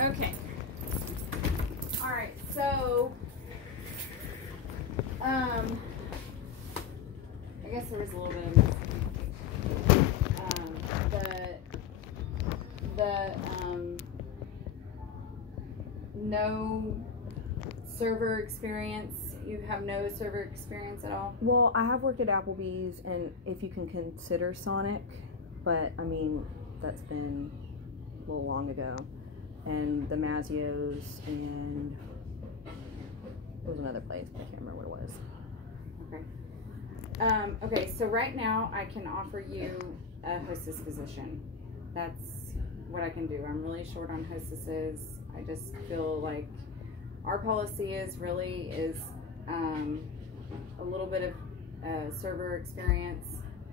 Okay. All right. So, I guess there was a little bit of no server experience. You have no server experience at all? Well, I have worked at Applebee's, and if you can consider Sonic, but I mean, that's been a little long ago. And the Mazio's, and there was another place, but I can't remember what it was. Okay. Okay, so right now I can offer you a hostess position. That's what I can do. I'm really short on hostesses. I just feel like our policy is a little bit of server experience.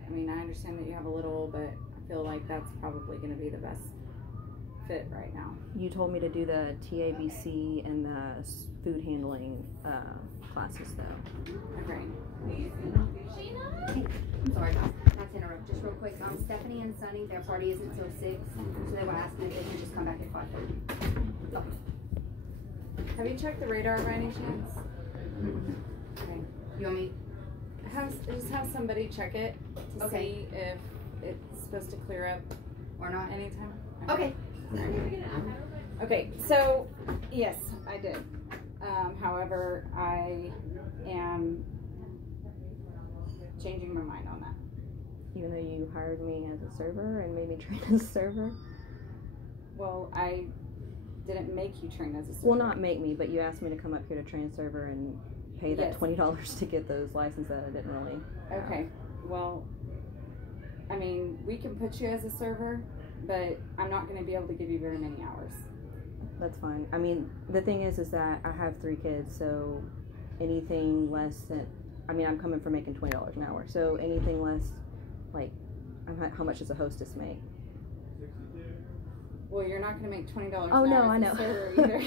I mean, I understand that you have a little, but I feel like that's probably going to be the best fit right now. You told me to do the TABC and the food handling classes, though. Okay. I'm sorry, not to interrupt. Just real quick, Stephanie and Sunny, their party isn't till 6, so they were asking if they could just come back at 5:30. Oh. Have you checked the radar by any chance? Okay. You want me? Just have somebody check it to Okay. see if it's supposed to clear up Or not? anytime. Okay. Okay, so yes, I did. However, I am changing my mind on that. Even though you hired me as a server and made me train as a server? Well, I didn't make you train as a server. Well, not make me, but you asked me to come up here to train a server and pay that Yes. $20 to get those licenses that I didn't really have. Okay, well, I mean, we can put you as a server, but I'm not going to be able to give you very many hours. That's fine. I mean, the thing is that I have 3 kids, so anything less than, I mean, I'm coming from making $20 an hour, so anything less, like, how much does a hostess make? Well, you're not going to make $20 Oh, an no, hour I as know. a server either.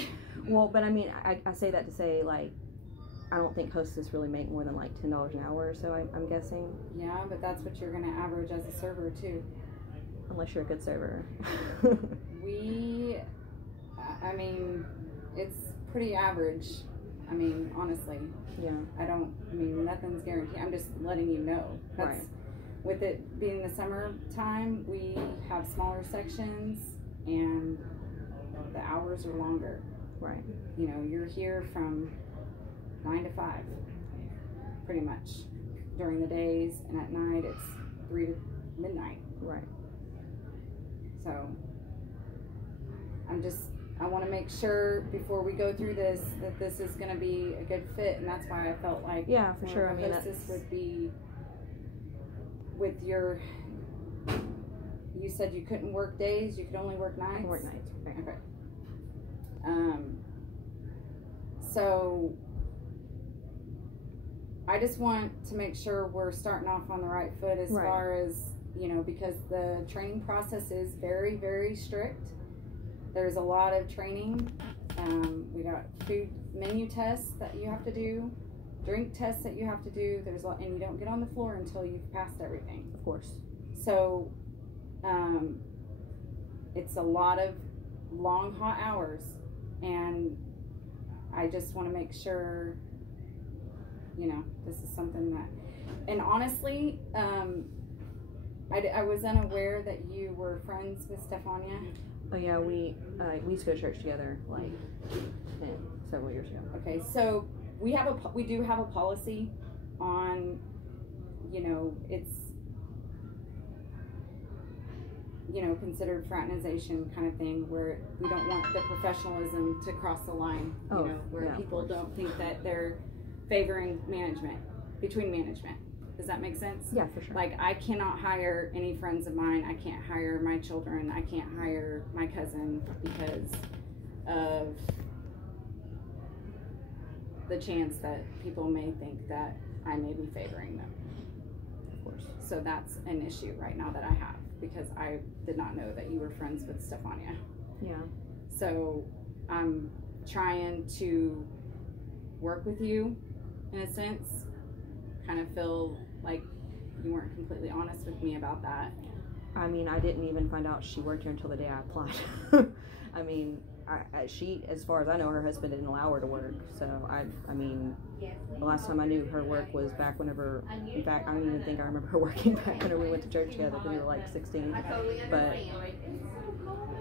Well, but I mean, I say that to say, like, I don't think hostess really make more than like $10 an hour or so, I'm guessing. Yeah, but that's what you're going to average as a server too. Unless you're a good server. I mean, it's pretty average. I mean, honestly. Yeah. I mean, nothing's guaranteed. I'm just letting you know. Right. With it being the summertime, we have smaller sections and the hours are longer. Right. You know, you're here from 9 to 5, pretty much. During the days, and at night it's 3 to midnight. Right. So, I want to make sure before we go through this that this is going to be a good fit, and that's why I felt like yeah, for sure. I mean, hostess would be with your. You said you couldn't work days; you could only work nights. I can work nights. Right. Okay. So I just want to make sure we're starting off on the right foot as far as, you know, because the training process is very, very strict. There's a lot of training. We got food menu tests that you have to do, drink tests that you have to do. And you don't get on the floor until you've passed everything. Of course. So, it's a lot of long, hot hours, and I just want to make sure, you know, this is something that, and honestly, I was unaware that you were friends with Stefania. Oh yeah, we used to go to church together like several years ago. Okay, so we do have a policy on, you know, it's, you know, considered fraternization kind of thing, where we don't want the professionalism to cross the line, you know, where people don't think that they're favoring between management. Does that make sense? Yeah, for sure. Like, I cannot hire any friends of mine. I can't hire my children. I can't hire my cousin because of the chance that people may think that I may be favoring them. Of course. So that's an issue right now that I have, because I did not know that you were friends with Stefania. Yeah. So I'm trying to work with you in a sense. Kind of feel like you weren't completely honest with me about that. I mean, I didn't even find out she worked here until the day I applied. I mean, she, as far as I know, her husband didn't allow her to work. So I mean, the last time I knew her work was back whenever, in fact, I don't even think I remember her working back whenever we went to church together because we were like 16. But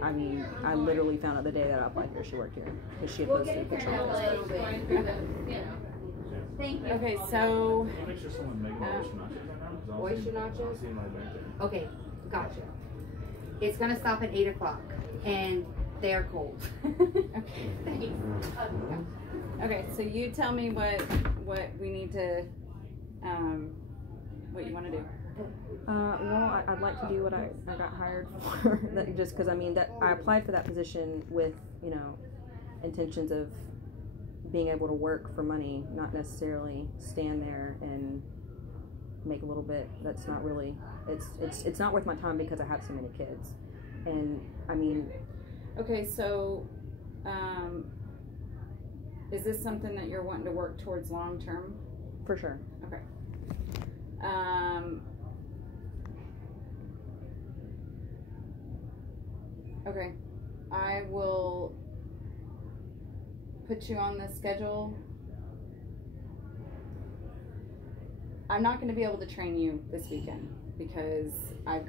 I mean, I literally found out the day that I applied here, she worked here because she had posted a picture of her husband. Thank you. Okay, so Make sure someone make Oyster nachos? Okay, gotcha. It's gonna stop at 8 o'clock, and they are cold. Thanks. okay, so you tell me what we need to, what you want to do. Well, I'd like to do what I got hired for, just because I mean that I applied for that position with, you know, intentions of being able to work for money, not necessarily stand there and make a little bit. That's not really, it's not worth my time because I have so many kids. And I mean, okay, so is this something that you're wanting to work towards long term? for sure. Okay. Okay, I will put you on the schedule. I'm not going to be able to train you this weekend because I've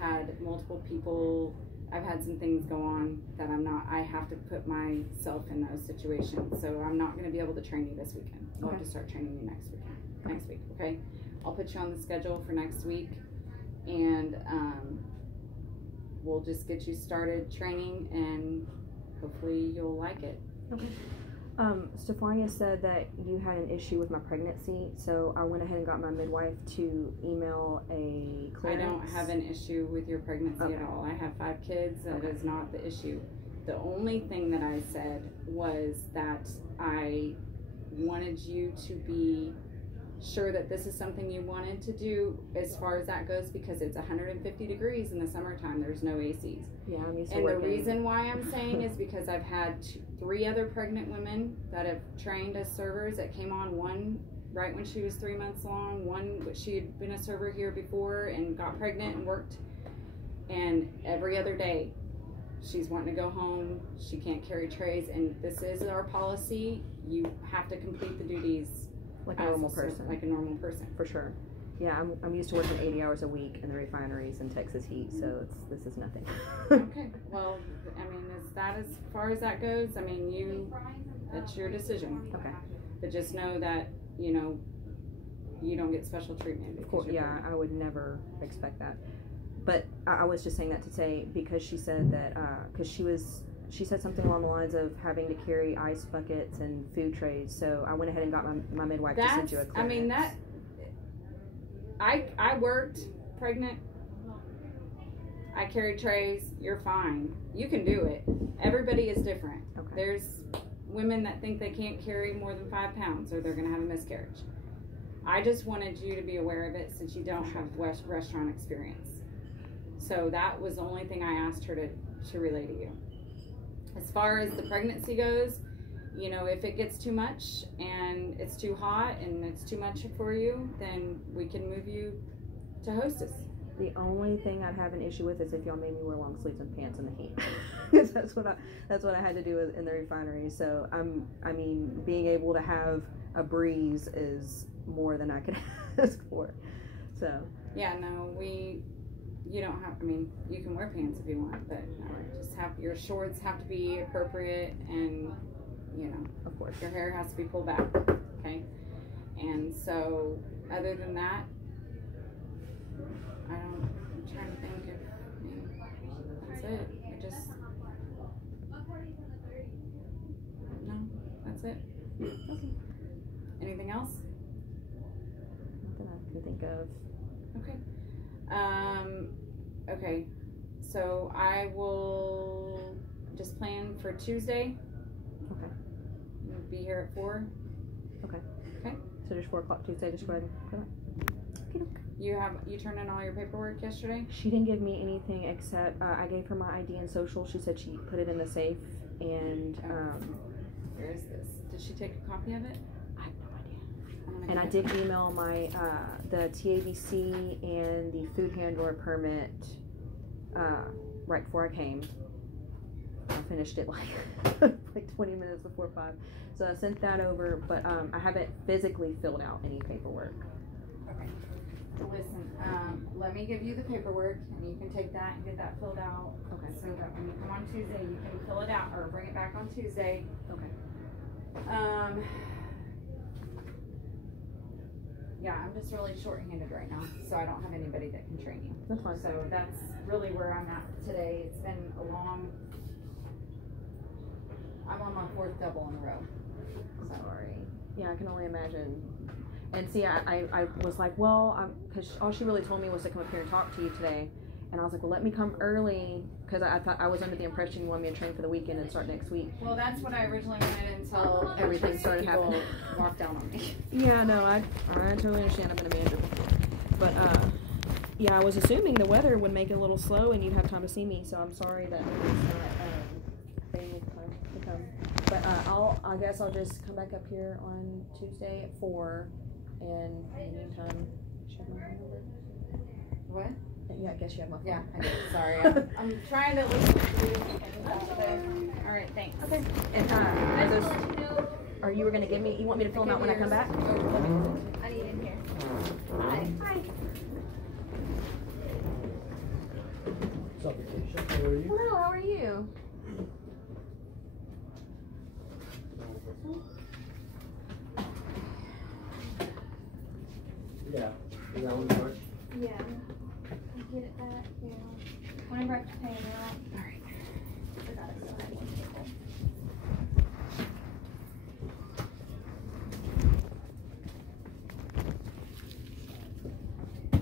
had multiple people, I've had some things go on that I have to put myself in those situations. So I'm not going to be able to train you this weekend. We'll have to start training you next week, okay? I'll put you on the schedule for next week, and we'll just get you started training, and hopefully you'll like it. Okay. Stefania said that you had an issue with my pregnancy, so I went ahead and got my midwife to email a clearance. I don't have an issue with your pregnancy at all. I have 5 kids. That is not the issue. The only thing that I said was that I wanted you to be sure that this is something you wanted to do as far as that goes, because it's 150 degrees in the summertime. There's no ACs. Yeah, I'm used to And working. the reason why I'm saying is because I've had 3 other pregnant women that have trained as servers that came on, one right when she was 3 months along, one she had been a server here before and got pregnant and worked, and every other day she's wanting to go home, she can't carry trays, and this is our policy. You have to complete the duties like a normal person. Like a normal person. For sure. Yeah, I'm used to working 80 hours a week in the refineries in Texas heat, so this is nothing. Okay, well, I mean, as far as that goes, I mean, that's your decision. Okay. But just know that, you know, you don't get special treatment. Of course, yeah, I would never expect that. But I was just saying that to say, because she said that, because she said something along the lines of having to carry ice buckets and food trays. So I went ahead and got my midwife to send you a clearance. I mean, I worked pregnant. I carried trays. You're fine. You can do it. Everybody is different. Okay. There's women that think they can't carry more than 5 pounds or they're going to have a miscarriage. I just wanted you to be aware of it since you don't have restaurant experience. So that was the only thing I asked her to relay to you. As far as the pregnancy goes, you know, if it gets too much and it's too hot and it's too much for you, then we can move you to hostess. The only thing I'd have an issue with is if y'all made me wear long sleeves and pants in the heat. that's what I had to do in the refinery. So I mean, being able to have a breeze is more than I could ask for. So yeah, no, you don't have, I mean, you can wear pants if you want, but just your shorts have to be appropriate, and, you know, of course, your hair has to be pulled back, okay? And so, other than that, I'm trying to think if, I mean, that's it. No, that's it. Okay. Anything else? nothing I can think of. Okay. Okay, so I will just plan for Tuesday. Okay. We'll be here at 4. Okay. Okay. So just 4 o'clock Tuesday, just go ahead and put it. You turned in all your paperwork yesterday? She didn't give me anything except I gave her my ID and social. She said she put it in the safe, and where is this? Did she take a copy of it? I have no idea. And I did email my the TABC and the food handler permit right before I came. I finished it like like 20 minutes before 5. So I sent that over, but I haven't physically filled out any paperwork. Okay. Listen, let me give you the paperwork, and you can take that and get that filled out. Okay. So that when you come on Tuesday, you can fill it out or bring it back on Tuesday. Okay. Yeah, I'm just really short-handed right now, so I don't have anybody that can train you. That's fine. So that's really where I'm at today. It's been a long. I'm on my 4th double in a row. So. Sorry. Yeah, I can only imagine. And see, I was like, well, because all she really told me was to come up here and talk to you today. And I was like, well, let me come early, because I thought I was under the impression you wanted me to train for the weekend and start next week. Well, that's what I originally wanted until everything started happening. Walked down on me. Yeah, no, I totally understand. I've been a manager before. But, yeah, I was assuming the weather would make it a little slow and you'd have time to see me, so I'm sorry that it's not thing time to come. But I guess I'll just come back up here on Tuesday at 4, and in the meantime, should I have my phone number? What? Yeah, I guess you have my phone. Yeah, I did. Sorry. I'm trying to listen to you. All right, thanks. Okay. And are you going to give me, you want me to fill them out when I come back? I need in here. Hi. Hi. What's up, Acacia? How are you? Hello, how are you? Yeah. Is that one yours? Yeah. Get it back, yeah. Whenever I pay it out. Alright. Forgot it still had one table.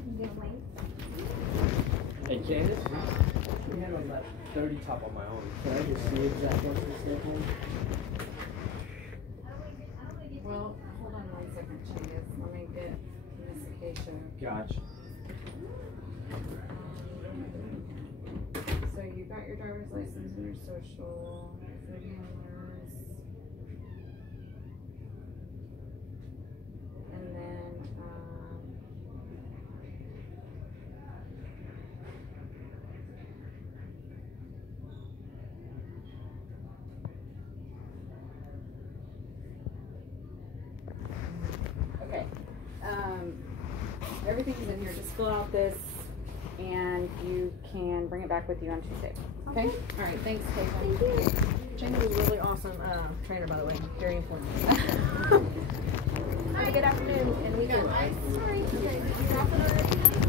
You gonna wait? Hey, Candace? We had on that 30 top on my own. Can I just see exactly what's the schedule? Well, hold on 1 second, Chambers. Let me get Miss Acacia. Gotcha. So you got your driver's license and your social, 30 hours, and then okay, everything's in here. Just fill out this. And you can bring it back with you on Tuesday. Okay? All right. Thanks, Caitlin. Thank you. Jamie was a really awesome trainer, by the way. Very informative. Have a good afternoon and weekend. Sorry. Okay, did you drop it already?